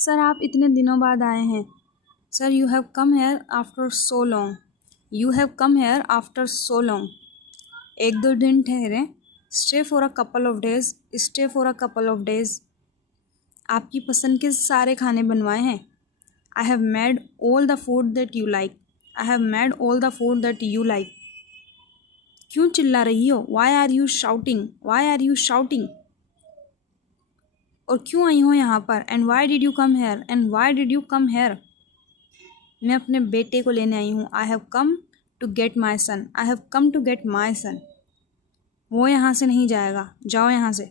Sir आप इतने दिनों बाद आए हैं। Sir you have come here after so long. You have come here after so long. एक दो दिन ठहरे। Stay for a couple of days. Stay for a couple of days. आपकी पसंद के सारे खाने बनवाए हैं। I have made all the food that you like. I have made all the food that you like. क्यों चिल्ला रही हो? Why are you shouting? Why are you shouting? और क्यों आई हो यहाँ पर? And why did you come here? And why did you come here? मैं अपने बेटे को लेने आई हूँ। I have come to get my son. I have come to get my son. वो यहाँ से नहीं जाएगा, जाओ यहाँ से।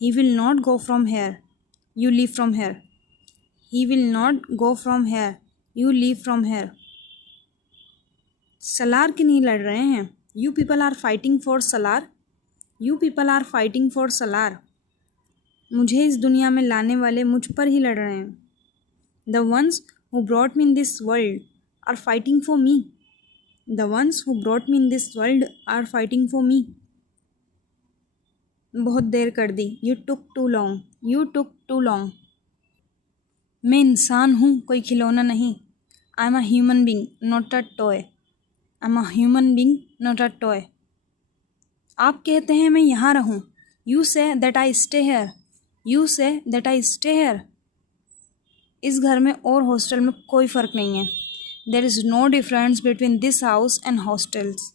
He will not go from here. You leave from here. He will not go from here. You leave from here. Salaar के नहीं लड़ रहे हैं। You people are fighting for Salar. You people are fighting for Salar. मुझे इस दुनिया में लाने वाले मुझ पर ही लड़ रहे हैं। The ones who brought me in this world are fighting for me. The ones who brought me in this world are fighting for me. बहुत देर कर दी। You took too long. You took too long. मैं इंसान हूँ, कोई खिलौना नहीं। I am a human being, not a toy. I am a human being, not a toy. आप कहते हैं मैं यहाँ रहूँ। You say that I stay here. You say that I stay here. इस घर में और हॉस्टल में कोई फ़र्क नहीं है। There is no difference between this house and hostels.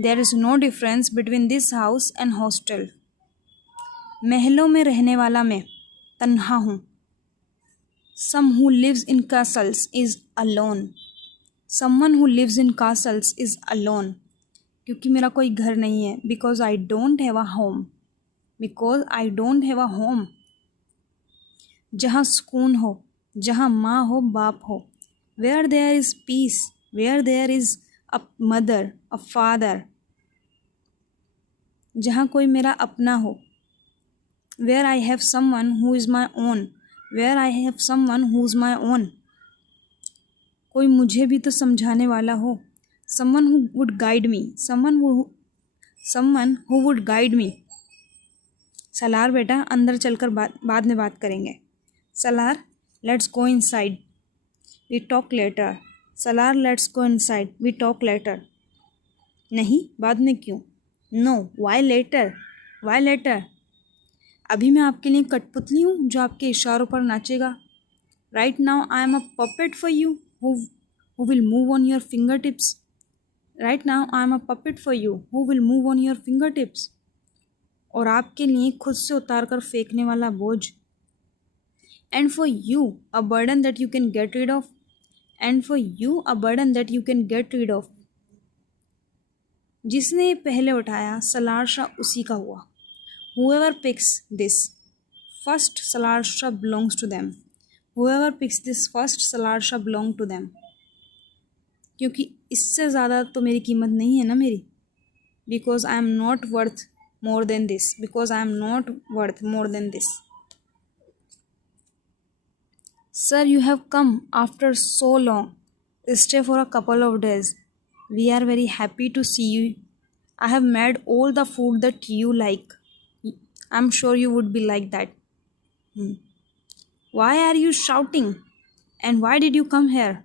There is no difference between this house and hostel. महलों में रहने वाला मैं तन्हा हूँ। Some who lives in castles is alone. Someone who lives in castles is alone. क्योंकि मेरा कोई घर नहीं है। Because I don't have a home. Because I don't have a home. जहाँ सुकून हो, जहाँ माँ हो, बाप हो। Where there is peace, where there is a mother, a father. जहाँ कोई मेरा अपना हो। Where I have someone who is my own. Where I have someone who is my own. कोई मुझे भी तो समझाने वाला हो। Someone who would guide me. Someone who would guide me. Salar बेटा, अंदर चलकर बाद में बात करेंगे। Salar, let's go inside, we talk later. Salar, let's go inside, we talk letter. नहीं, बाद में क्यों? No, why later? Why later? अभी मैं आपके लिए कठपुतली हूँ जो आपके इशारों पर नाचेगा। Right now I am a puppet for you who will move on your fingertips. Right now I am a puppet for you who will move on your fingertips. और आपके लिए खुद से उतार कर फेंकने वाला बोझ। And for you, a burden that you can get rid of. And for you, a burden that you can get rid of. जिसने ये पहले उठाया, सलार शाह उसी का हुआ। Whoever picks this first, Salaar Shah belongs to them. Whoever picks this first, Salaar Shah belong to them. क्योंकि इससे ज़्यादा तो मेरी कीमत नहीं है ना मेरी। Because I am not worth more than this. Because I am not worth more than this. Sir, you have come after so long. Stay for a couple of days. We are very happy to see you. I have made all the food that you like. I'm sure you would be like that. Why are you shouting? And why did you come here?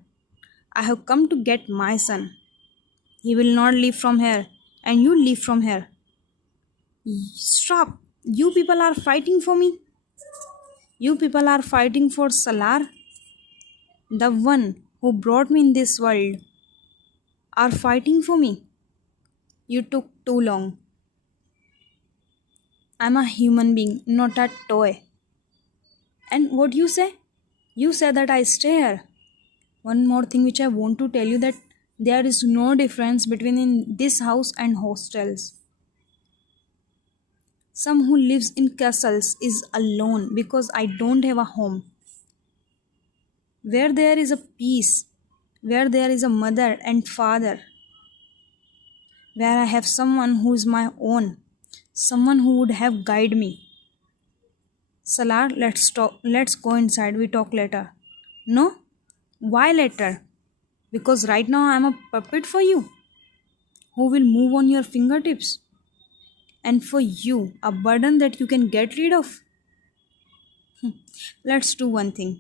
I have come to get my son. He will not leave from here, and you leave from here. Stop! You people are fighting for me. You people are fighting for Salar, the one who brought me in this world, are fighting for me. You took too long. I'm a human being, not a toy. And what you say? You say that I stay here. One more thing which I want to tell you, that there is no difference between in this house and hostels. Some who lives in castles is alone because I don't have a home. Where there is a peace, where there is a mother and father, where I have someone who is my own, someone who would have guided me. Salar, let's talk. Let's go inside. We talk later. No? Why later? Because right now I am a puppet for you, who will move on your fingertips. And for you, a burden that you can get rid of. Let's do one thing.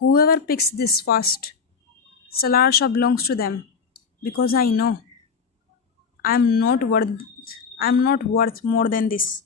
Whoever picks this first, Salarsha belongs to them, because I know I'm not worth more than this.